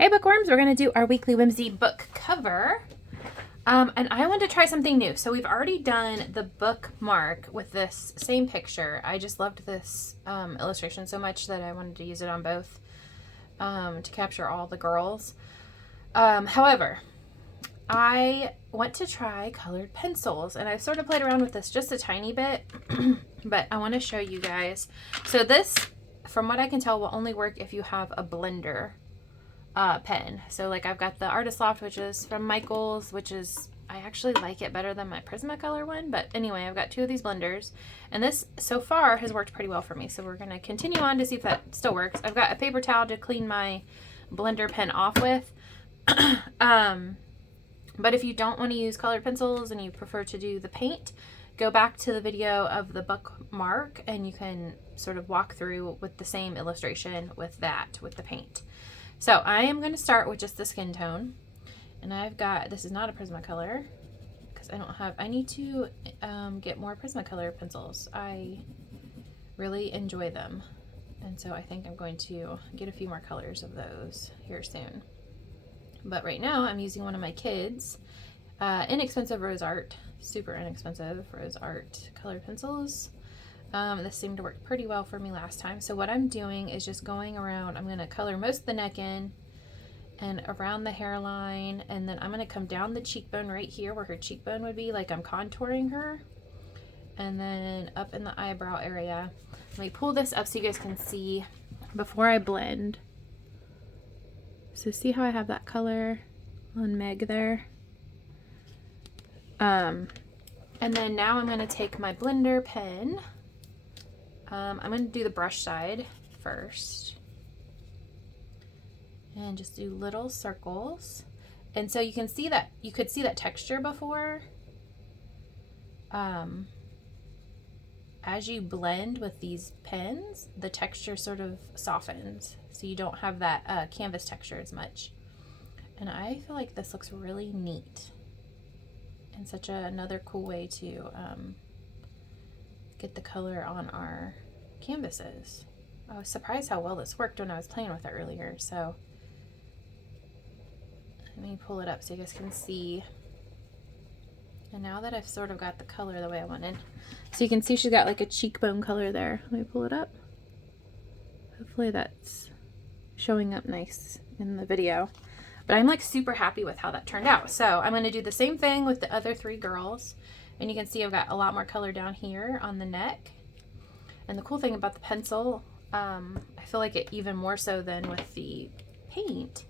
Hey Bookworms, we're going to do our Weekly Whimsy book cover. And I wanted to try something new. So we've already done the bookmark with this same picture. I just loved this illustration so much that I wanted to use it on both to capture all the girls. However, I want to try colored pencils, and I've sort of played around with this just a tiny bit, but I want to show you guys. So this, from what I can tell, will only work if you have a blender pen. So like I've got the Artist Loft, which is from Michael's, which is, I actually like it better than my Prismacolor one. But anyway, I've got two of these blenders, and this so far has worked pretty well for me. So we're going to continue on to see if that still works. I've got a paper towel to clean my blender pen off with. But if you don't want to use colored pencils and you prefer to do the paint, go back to the video of the bookmark and you can sort of walk through with the same illustration with the paint. So I am going to start with just the skin tone, and I've got, this is not a Prismacolor because I need to get more Prismacolor pencils. I really enjoy them, and so I think I'm going to get a few more colors of those here soon. But right now I'm using one of my kids' inexpensive Rose Art, super inexpensive Rose Art colored pencils. This seemed to work pretty well for me last time. So what I'm doing is just going around, I'm going to color most of the neck in and around the hairline, and then I'm going to come down the cheekbone right here where her cheekbone would be, like I'm contouring her, and then up in the eyebrow area. Let me pull this up so you guys can see before I blend. So see how I have that color on Meg there? And then now I'm going to take my blender pen. I'm going to do the brush side first and just do little circles. And so you can see that, you could see that texture before. As you blend with these pens, the texture sort of softens, so you don't have that canvas texture as much. And I feel like this looks really neat and such another cool way to get the color on our canvases. I was surprised how well this worked when I was playing with it earlier. So let me pull it up so you guys can see. And now that I've sort of got the color the way I wanted, so you can see she's got like a cheekbone color there. Let me pull it up. Hopefully that's showing up nice in the video. But I'm like super happy with how that turned out. So I'm going to do the same thing with the other three girls. And you can see I've got a lot more color down here on the neck. And the cool thing about the pencil, I feel like it even more so than with the paint,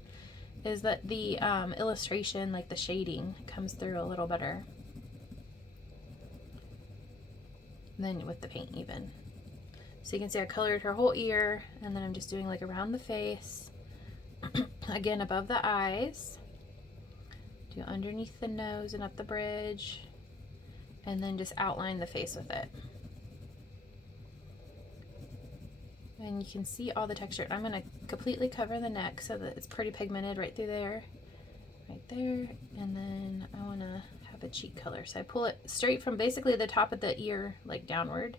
is that the illustration, like the shading, comes through a little better than with the paint even. So you can see I colored her whole ear, and then I'm just doing like around the face, again above the eyes, do underneath the nose and up the bridge, and then just outline the face with it. And you can see all the texture. I'm going to completely cover the neck so that it's pretty pigmented right through there, right there, and then I want to have a cheek color. So I pull it straight from basically the top of the ear, like downward,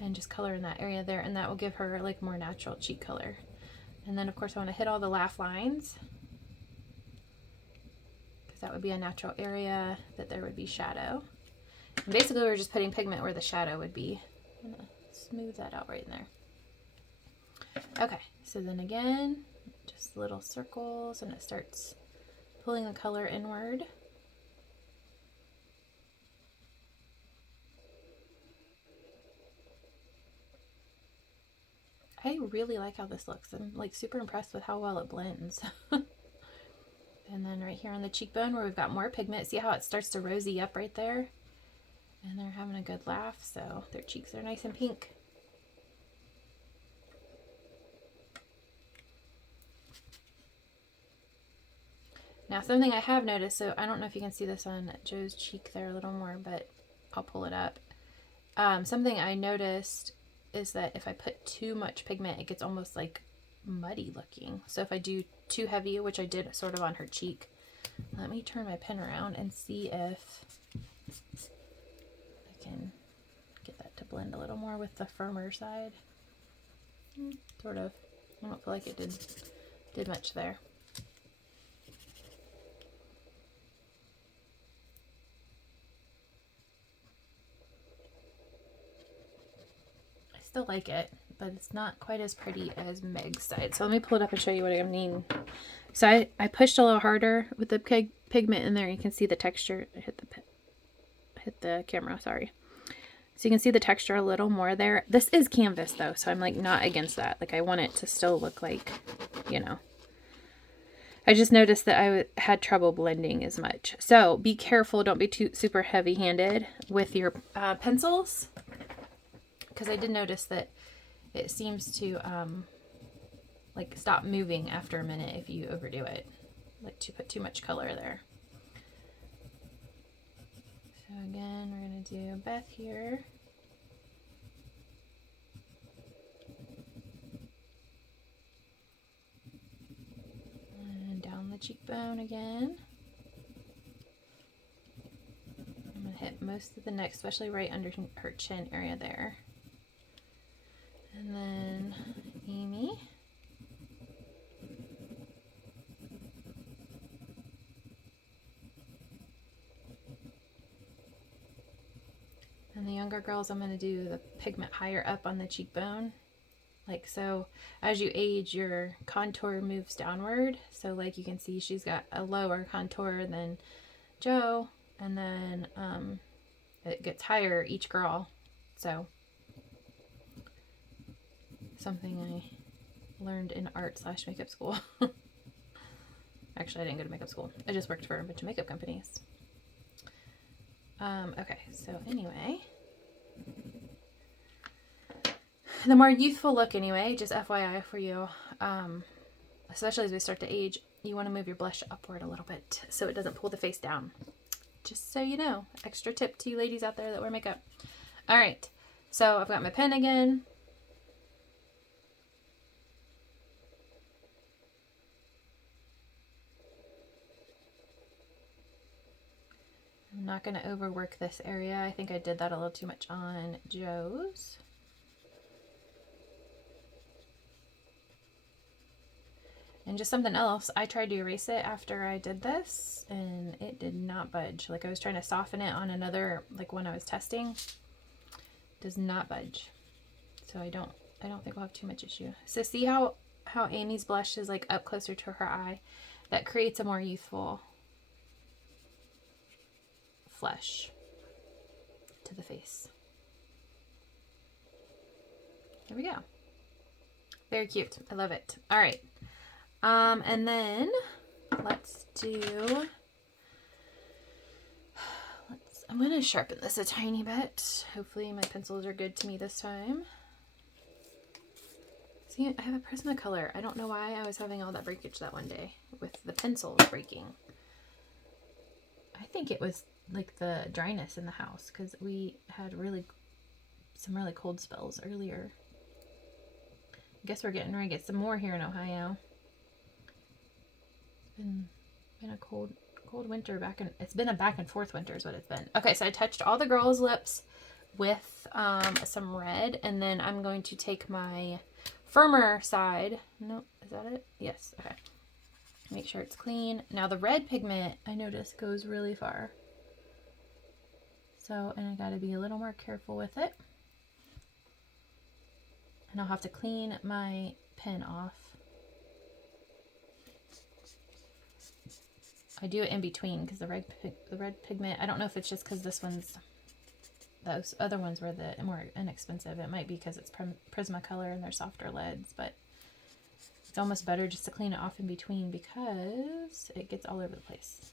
and just color in that area there, and that will give her like more natural cheek color. And then of course I want to hit all the laugh lines, because that would be a natural area that there would be shadow. And basically we're just putting pigment where the shadow would be. I'm going to smooth that out right in there. Okay, so then again, just little circles, and it starts pulling the color inward. I really like how this looks. I'm like super impressed with how well it blends. And then right here on the cheekbone where we've got more pigment, see how it starts to rosy up right there? And they're having a good laugh, so their cheeks are nice and pink. Now something I have noticed, so I don't know if you can see this on Joe's cheek there a little more, but I'll pull it up. Something I noticed is that if I put too much pigment, it gets almost like muddy looking. So if I do too heavy, which I did sort of on her cheek, let me turn my pen around and see if I can get that to blend a little more with the firmer side. Sort of. I don't feel like it did much there. still like it, but it's not quite as pretty as Meg's side. So let me pull it up and show you what I mean. So I pushed a little harder with the pigment in there. You can see the texture. I hit the camera, sorry. So you can see the texture a little more there. This is canvas though, so I'm like not against that. Like I want it to still look like, you know. I just noticed that I had trouble blending as much. So be careful, don't be too super heavy-handed with your pencils. Because I did notice that it seems to like stop moving after a minute if you overdo it. Like to put too much color there. So again, we're going to do Beth here. And down the cheekbone again. I'm going to hit most of the neck, especially right under her chin area there. And then Amy. And the younger girls, I'm going to do the pigment higher up on the cheekbone. Like so, as you age, your contour moves downward. So like you can see she's got a lower contour than Joe. And then it gets higher each girl. So something I learned in art / makeup school. Actually, I didn't go to makeup school. I just worked for a bunch of makeup companies. Okay, so anyway, the more youthful look anyway, just FYI for you, especially as we start to age, you want to move your blush upward a little bit so it doesn't pull the face down. Just so you know, extra tip to you ladies out there that wear makeup. All right, so I've got my pen again. I'm not going to overwork this area. I think I did that a little too much on Joe's. And just something else, I tried to erase it after I did this and it did not budge. Like I was trying to soften it on another, like when I was testing, does not budge. So I don't think we'll have too much issue. So see how Amy's blush is like up closer to her eye? That creates a more youthful flesh to the face. There we go. Very cute. I love it. All right. And then I'm going to sharpen this a tiny bit. Hopefully my pencils are good to me this time. See, I have a Prismacolor. I don't know why I was having all that breakage that one day with the pencils breaking. I think it was like the dryness in the house because we had some really cold spells earlier. I guess we're getting ready to get some more here in Ohio. It's been a cold winter it's been a back and forth winter is what it's been. Okay, so I touched all the girls' lips with some red, and then I'm going to take my firmer side. No, is that it? Yes, okay. Make sure it's clean. Now the red pigment, I noticed, goes really far. So, and I gotta be a little more careful with it. And I'll have to clean my pen off. I do it in between because the red pigment, I don't know if it's just because those other ones were the more inexpensive. It might be because it's Prismacolor and they're softer leads, but it's almost better just to clean it off in between because it gets all over the place.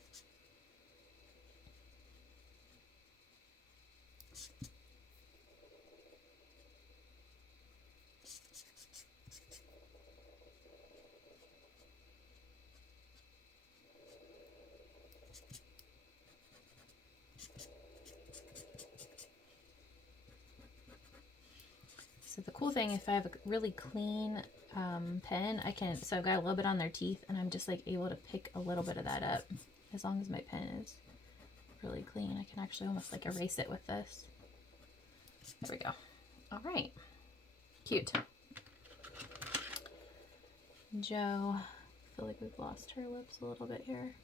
So the cool thing, if I have a really clean pen, so I've got a little bit on their teeth and I'm just like able to pick a little bit of that up. As long as my pen is really clean, I can actually almost like erase it with this. There we go. All right. Cute. Joe, I feel like we've lost her lips a little bit here.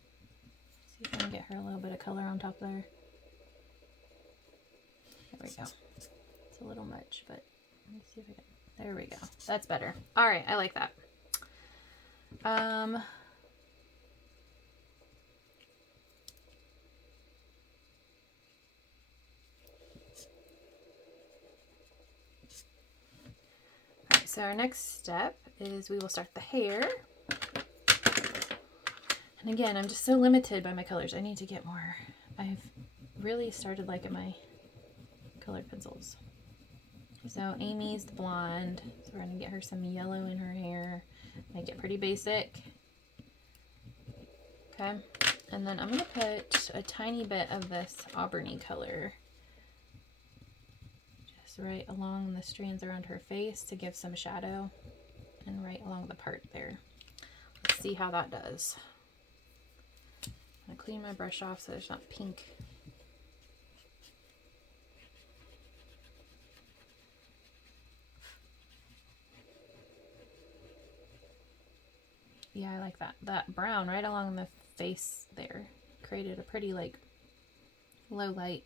See if I can get her a little bit of color on top there. There we go. It's a little much, but Let me see if I can. There we go. That's better. All right, I like that. Alright, so our next step is we will start the hair. And again, I'm just so limited by my colors. I need to get more. I've really started liking my colored pencils. So Amy's the blonde. So we're going to get her some yellow in her hair. Make it pretty basic. Okay. And then I'm going to put a tiny bit of this auburny color just right along the strands around her face to give some shadow, and right along the part there. Let's see how that does. I'm going to clean my brush off so there's not pink. Yeah, I like that. That brown right along the face there created a pretty like low light.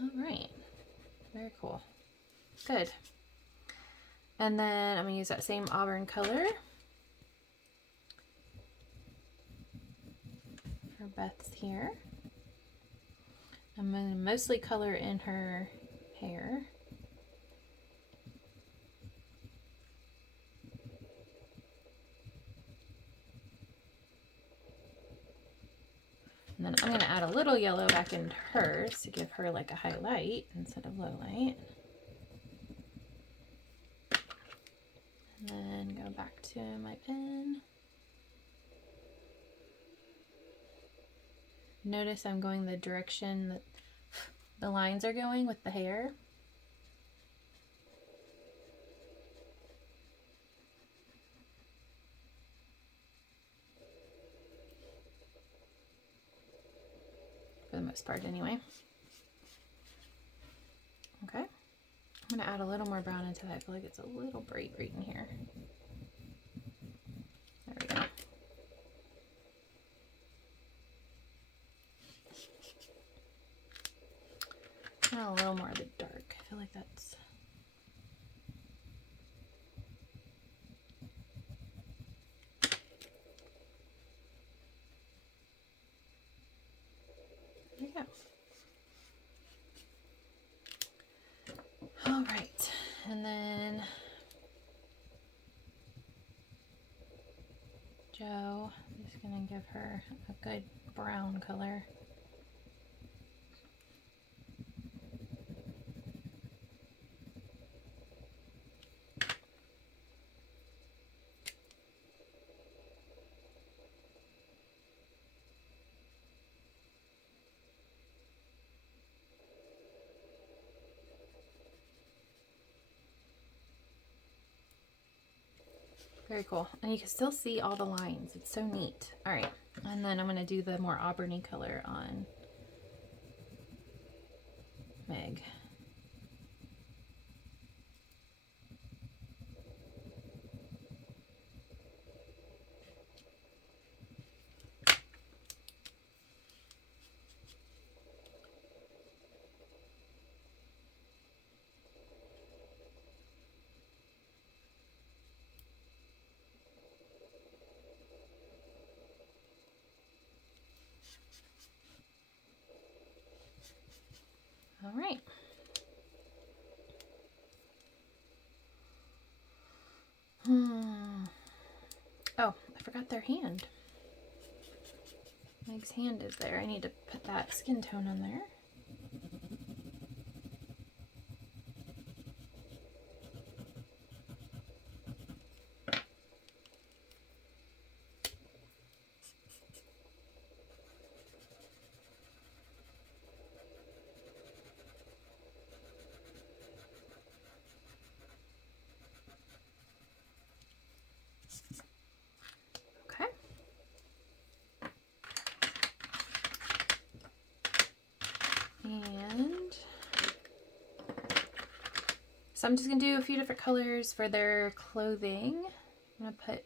All right, very cool. Good. And then I'm gonna use that same auburn color for Beth's here. I'm gonna mostly color in her hair. And then I'm going to add a little yellow back into hers to give her like a highlight instead of low light. And then go back to my pen. Notice I'm going the direction that the lines are going with the hair. For the most part anyway. Okay. I'm going to add a little more brown into that. I feel like it's a little bright right in here. There we go. And a little more of the dark. I feel like that's... There you go. All right, and then Jo, I'm just gonna give her a good brown color. Very cool. And you can still see all the lines. It's so neat. All right. And then I'm going to do the more auburny color on Meg. All right. Oh, I forgot their hand. Meg's hand is there. I need to put that skin tone on there. Okay. And so I'm just going to do a few different colors for their clothing. I'm going to put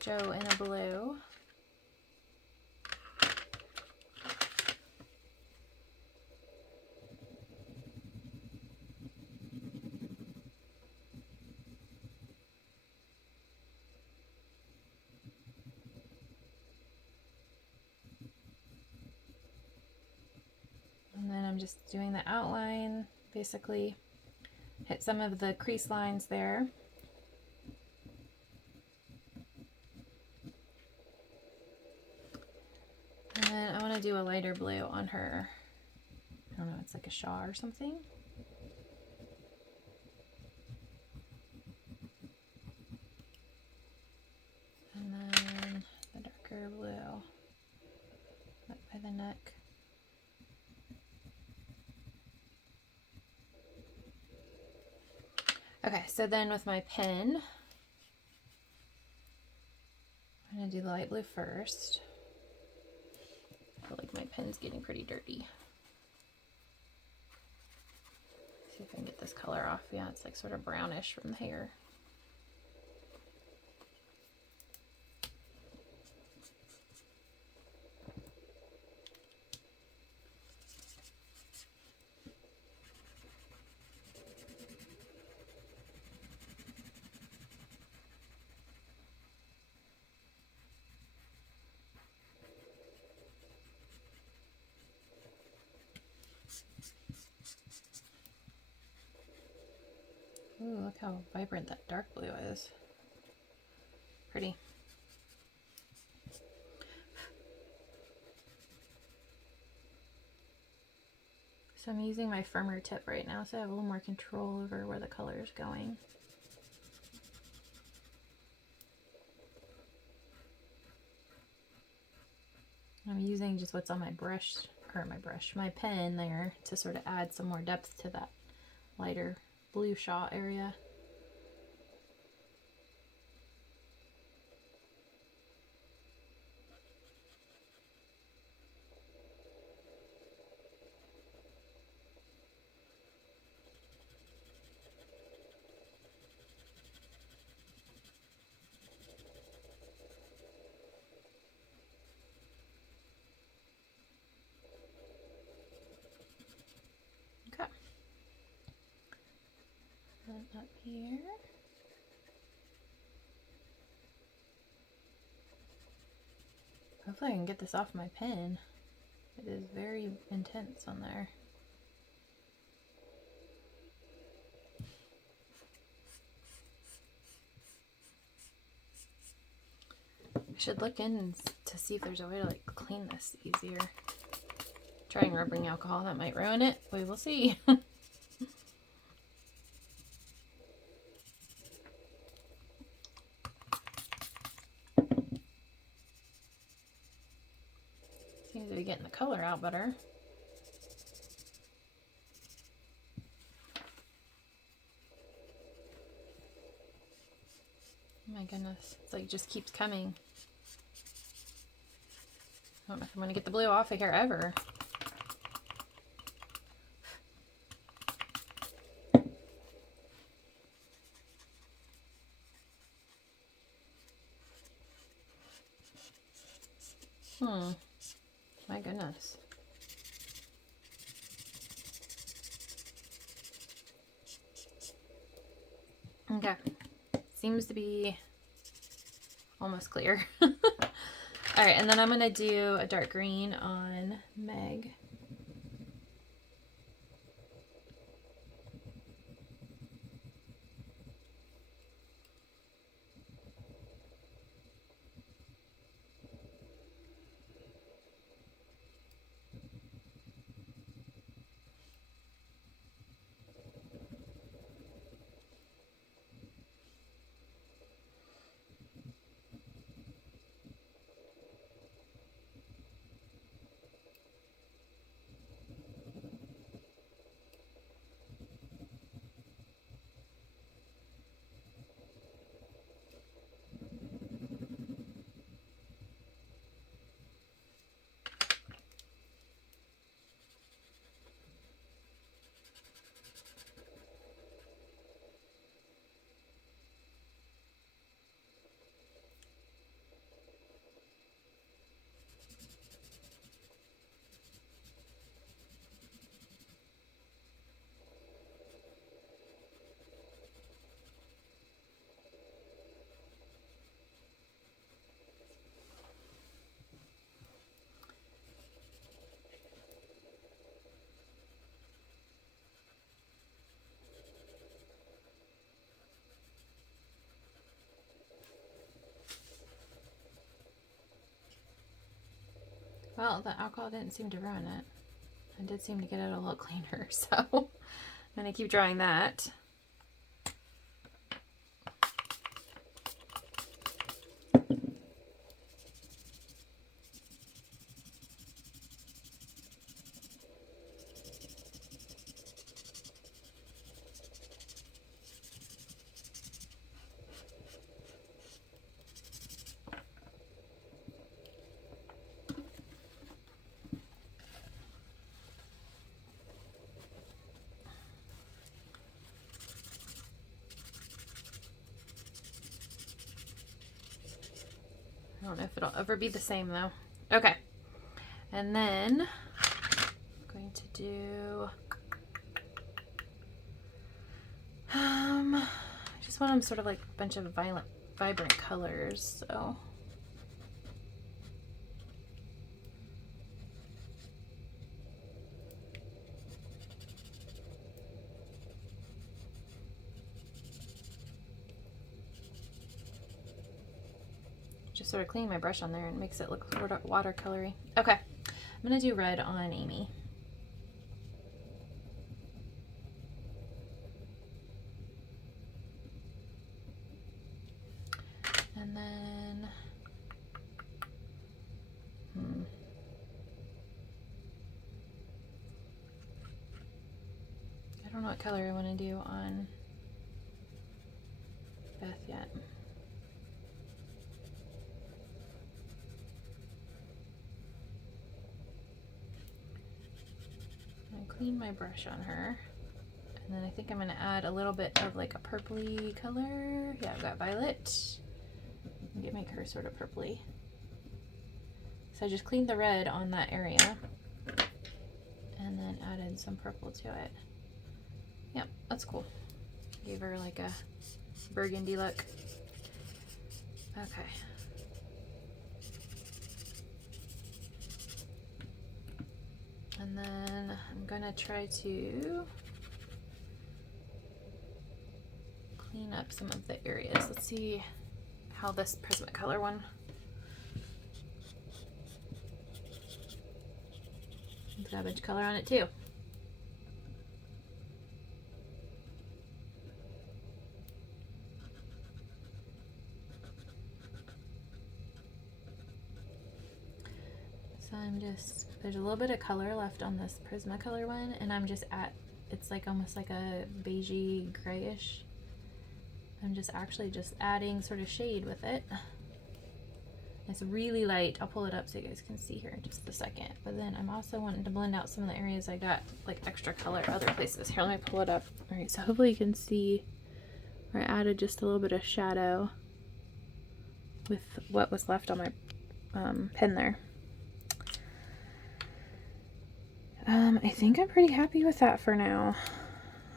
Jo in a blue. just doing the outline, basically hit some of the crease lines there. And then I want to do a lighter blue on her. I don't know, it's like a shawl or something. And then the darker blue up by the neck. Okay, so then with my pen, I'm going to do the light blue first. I feel like my pen's getting pretty dirty. See if I can get this color off. Yeah, it's like sort of brownish from the hair. Ooh, look how vibrant that dark blue is. Pretty. So I'm using my firmer tip right now, so I have a little more control over where the color is going. I'm using just what's on my brush, or my pen there, to sort of add some more depth to that lighter blue shawl area. Okay. And up here. Hopefully I can get this off my pen. It is very intense on there. I should look in to see if there's a way to like clean this easier. Trying rubbing alcohol, that might ruin it. We will see. Seems to be getting the color out better. Oh my goodness, it's like it just keeps coming. I don't know if I'm going to get the blue off of here ever. My goodness. Okay. Seems to be almost clear. Alright, and then I'm going to do a dark green on Meg. Well, the alcohol didn't seem to ruin it. I did seem to get it a little cleaner, so I'm going to keep drawing that. I don't know if it'll ever be the same though. Okay. And then I'm going to do, I just want them sort of like a bunch of vibrant colors. So just sort of clean my brush on there and makes it look watercolory. Okay, I'm gonna do red on Amy. And then, I don't know what color I want to do on Beth yet. Clean my brush on her, and then I think I'm going to add a little bit of like a purpley color. Yeah, I've got violet. Make her sort of purpley. So I just cleaned the red on that area and then added some purple to it. Yep, that's cool. Gave her like a burgundy look. Okay. And then I'm gonna try to clean up some of the areas. Let's see how this Prismacolor one. It's got a bunch of color on it too. So I'm just, there's a little bit of color left on this Prismacolor one, and I'm just it's like almost like a beigey grayish. I'm just adding sort of shade with it. It's really light. I'll pull it up so you guys can see here in just a second. But then I'm also wanting to blend out some of the areas I got like extra color other places. Here, let me pull it up. All right, so hopefully you can see where I added just a little bit of shadow with what was left on my pen there. I think I'm pretty happy with that for now.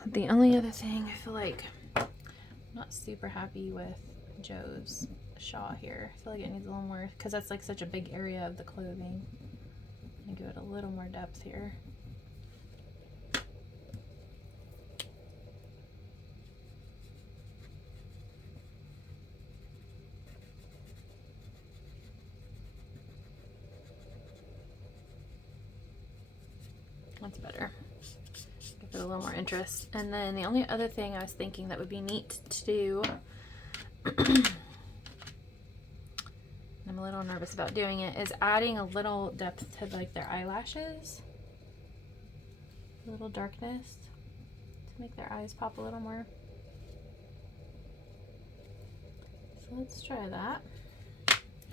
The only other thing, I feel like I'm not super happy with Joe's shawl here. I feel like it needs a little more, because that's like such a big area of the clothing. I'm gonna give it a little more depth here. That's better. Give it a little more interest. And then the only other thing I was thinking that would be neat to do, I'm a little nervous about doing it, is adding a little depth to like their eyelashes. A little darkness to make their eyes pop a little more. So let's try that.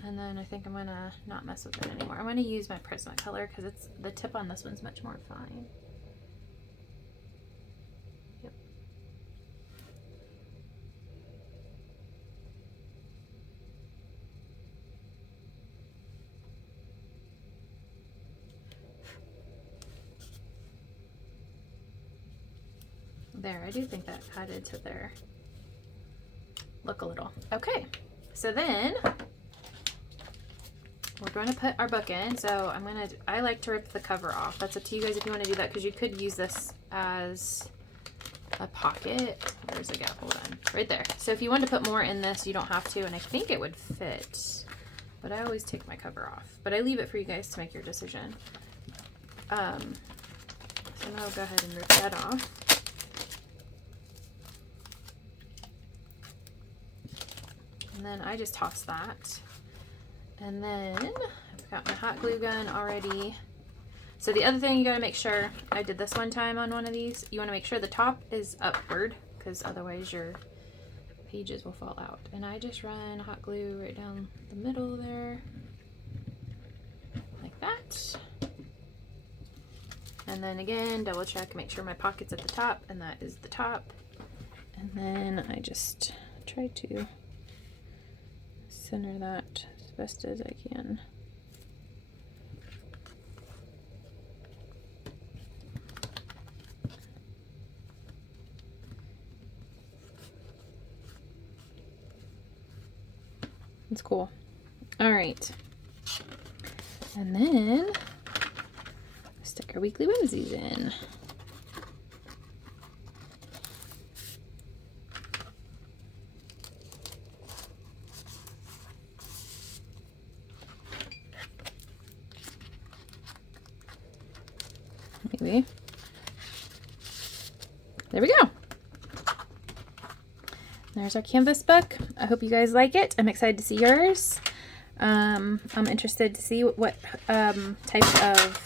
And then I think I'm gonna not mess with it anymore. I'm gonna use my Prismacolor because it's the tip on this one's much more fine. Yep. There, I do think that added to their look a little. Okay, so then we're going to put our book in. So I like to rip the cover off. That's up to you guys if you want to do that, because you could use this as a pocket. Where's the gap? Hold on. Right there. So if you want to put more in this, you don't have to, and I think it would fit but I always take my cover off. But I leave it for you guys to make your decision. So now I'll go ahead and rip that off. And then I just toss that. And then I've got my hot glue gun already. So the other thing you gotta make sure, I did this one time on one of these, you wanna make sure the top is upward, because otherwise your pages will fall out. And I just run hot glue right down the middle there, like that. And then again, double check, make sure my pocket's at the top, and that is the top. And then I just try to center that as best as I can. It's cool. All right. And then stick our Weekly Whimsies in. Maybe. There we go. There's our canvas book. I hope you guys like it. I'm excited to see yours. I'm interested to see what type of,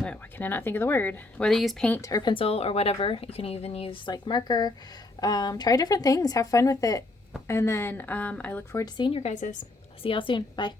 why can I not think of the word? Whether you use paint or pencil or whatever. You can even use like marker. Try different things. Have fun with it. And then I look forward to seeing your guys's. See y'all soon. Bye.